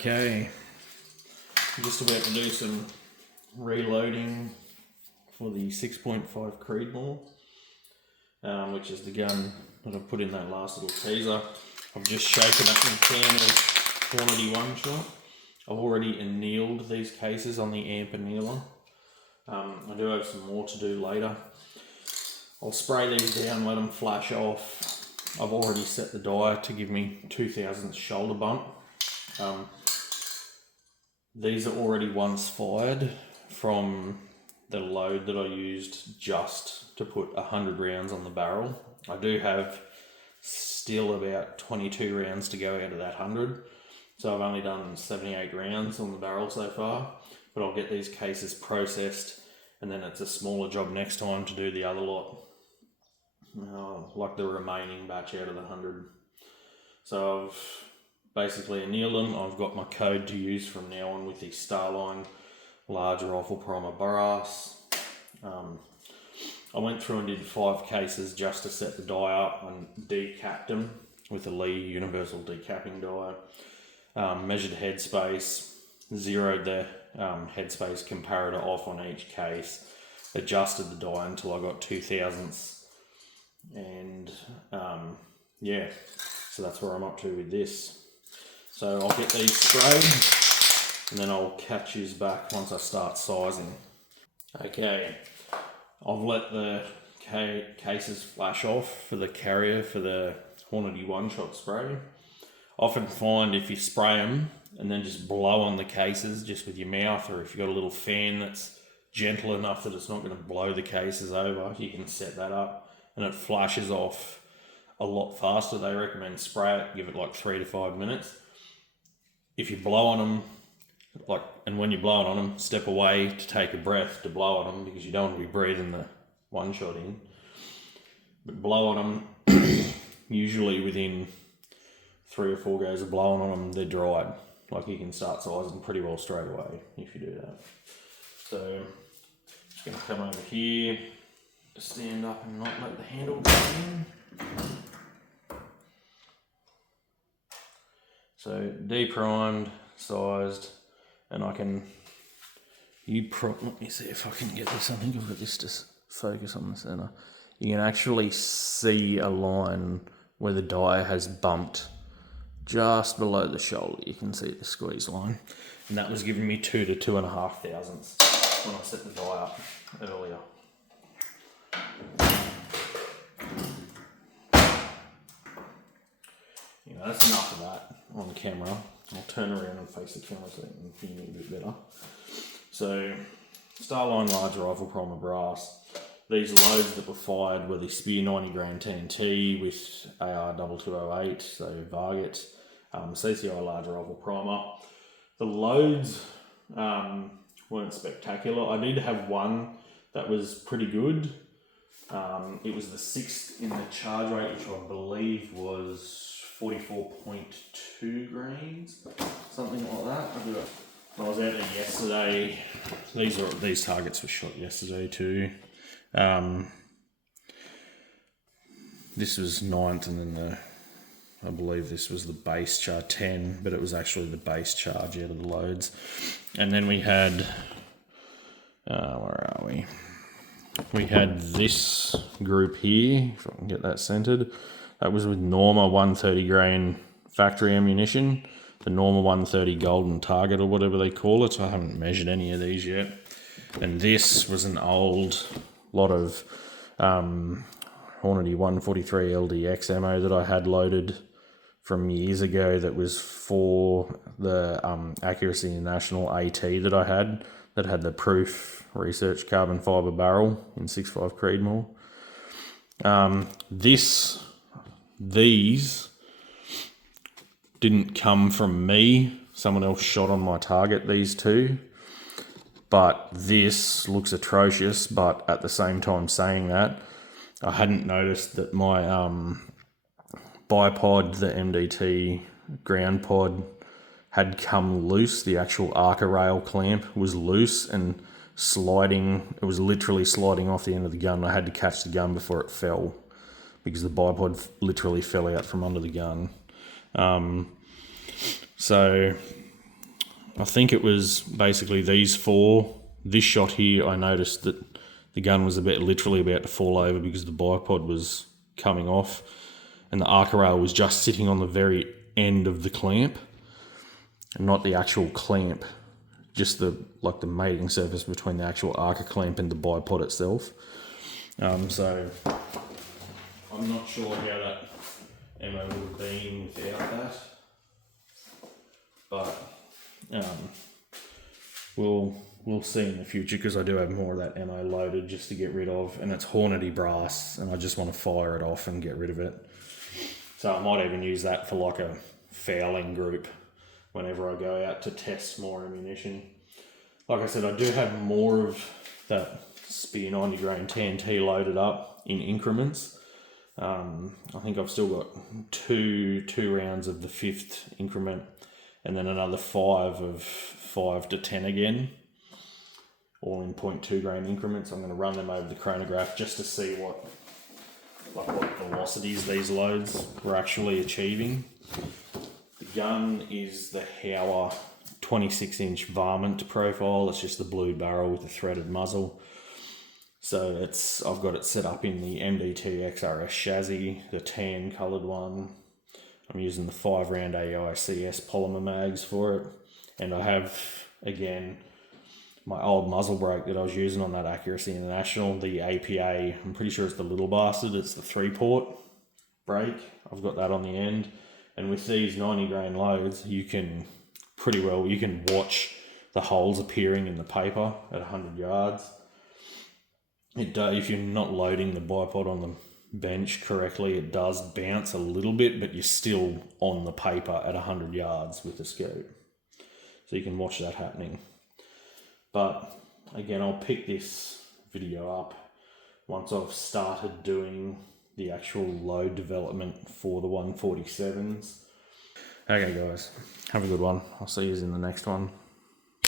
Okay, I'm just about to do some reloading for the 6.5 Creedmoor, which is the gun that I put in that last little teaser. I've just shaken up my can of quantity one shot. I've already annealed these cases on the amp annealer. I do have some more to do later. I'll spray these down, let them flash off. I've already set the dye to give me 2000th shoulder bump. These are already once fired from the load that I used just to put 100 rounds on the barrel. I do have still about 22 rounds to go out of that 100. So I've only done 78 rounds on the barrel so far, but I'll get these cases processed and then it's a smaller job next time to do the other lot, like the remaining batch out of the 100. So I've basically annealed them. I've got my code to use from now on with the Starline large rifle primer brass. I went through and did 5 cases just to set the die up and decapped them with a Lee universal decapping die. Measured headspace, zeroed the headspace comparator off on each case, adjusted the die until I got 2000ths, and yeah, so that's where I'm up to with this. So I'll get these sprayed and then I'll catch you back once I start sizing. Okay, I've let the cases flash off for the carrier for the Hornady one-shot spray. Often find if you spray them and then just blow on the cases just with your mouth, or if you've got a little fan that's gentle enough that it's not going to blow the cases over, you can set that up and it flashes off a lot faster. They recommend spray it, give it like 3 to 5 minutes. If you blow on them, and when you're blowing on them, step away to take a breath to blow on them because you don't want to be breathing the one shot in. But blow on them, usually within 3 or 4 goes of blowing on them, they're dried. Like you can start sizing pretty well straight away if you do that. So, just going to come over here, stand up and not let the handle go in. So deprimed, sized, and I can, let me see if I can get this. I think I've got this to focus on the center. You can actually see a line where the die has bumped just below the shoulder. You can see the squeeze line. And that was giving me 2 to 2.5 thousandths when I set the die up earlier. That's enough of that on camera. I'll turn around and face the camera so you can hear me a bit better. So, Starline large rifle primer brass. These loads that were fired were the Spear 90 grain TNT with AR 2208, so Varget, CCI large rifle primer. The loads weren't spectacular. I did have one that was pretty good. It was the 6th in the charge rate, which I believe was 44.2 grains, something like that. I was out there yesterday. These targets were shot yesterday too. This was 9th, and then I believe this was the base charge 10, but it was actually the base charge out of the loads. And then we had, where are we? We had this group here, if I can get that centered. That was with Norma 130 grain factory ammunition, the Norma 130 golden target or whatever they call it. So I haven't measured any of these yet. And this was an old lot of Hornady 143 LDX ammo that I had loaded from years ago that was for the Accuracy International AT that I had, that had the proof research carbon fibre barrel in 6.5 Creedmoor. These didn't come from me. Someone else shot on my target, these two. But this looks atrocious, but at the same time saying that, I hadn't noticed that my bipod, the MDT ground pod, had come loose. The actual Arca rail clamp was loose and sliding. It was literally sliding off the end of the gun. I had to catch the gun before it fell, because the bipod literally fell out from under the gun. So I think it was basically these four. This shot here, I noticed that the gun was literally about to fall over because the bipod was coming off, and the arca rail was just sitting on the very end of the clamp, and not the actual clamp, just the mating surface between the actual arca clamp and the bipod itself. So I'm not sure how that ammo would have been without that, but we'll see in the future, because I do have more of that ammo loaded just to get rid of, and it's Hornady brass, and I just want to fire it off and get rid of it. So I might even use that for like a fouling group whenever I go out to test more ammunition. Like I said, I do have more of that Spear 90 grain TNT loaded up in increments. I think I've still got two rounds of the 5th increment, and then another 5 of 5 to 10 again, all in 0.2 grain increments. I'm going to run them over the chronograph just to see what velocities these loads were actually achieving. The gun is the Howa 26-inch varmint profile. It's just the blue barrel with the threaded muzzle. So I've got it set up in the MDT XRS chassis, the tan coloured one. I'm using the 5-round AICS polymer mags for it, and I have, again, my old muzzle brake that I was using on that Accuracy International, the APA. I'm pretty sure it's the little bastard. It's the 3-port brake. I've got that on the end, and with these 90 grain loads, you can watch the holes appearing in the paper at 100 yards. If you're not loading the bipod on the bench correctly, it does bounce a little bit, but you're still on the paper at 100 yards with the scope. So you can watch that happening. But again, I'll pick this video up once I've started doing the actual load development for the 147s. Okay guys, have a good one. I'll see you in the next one.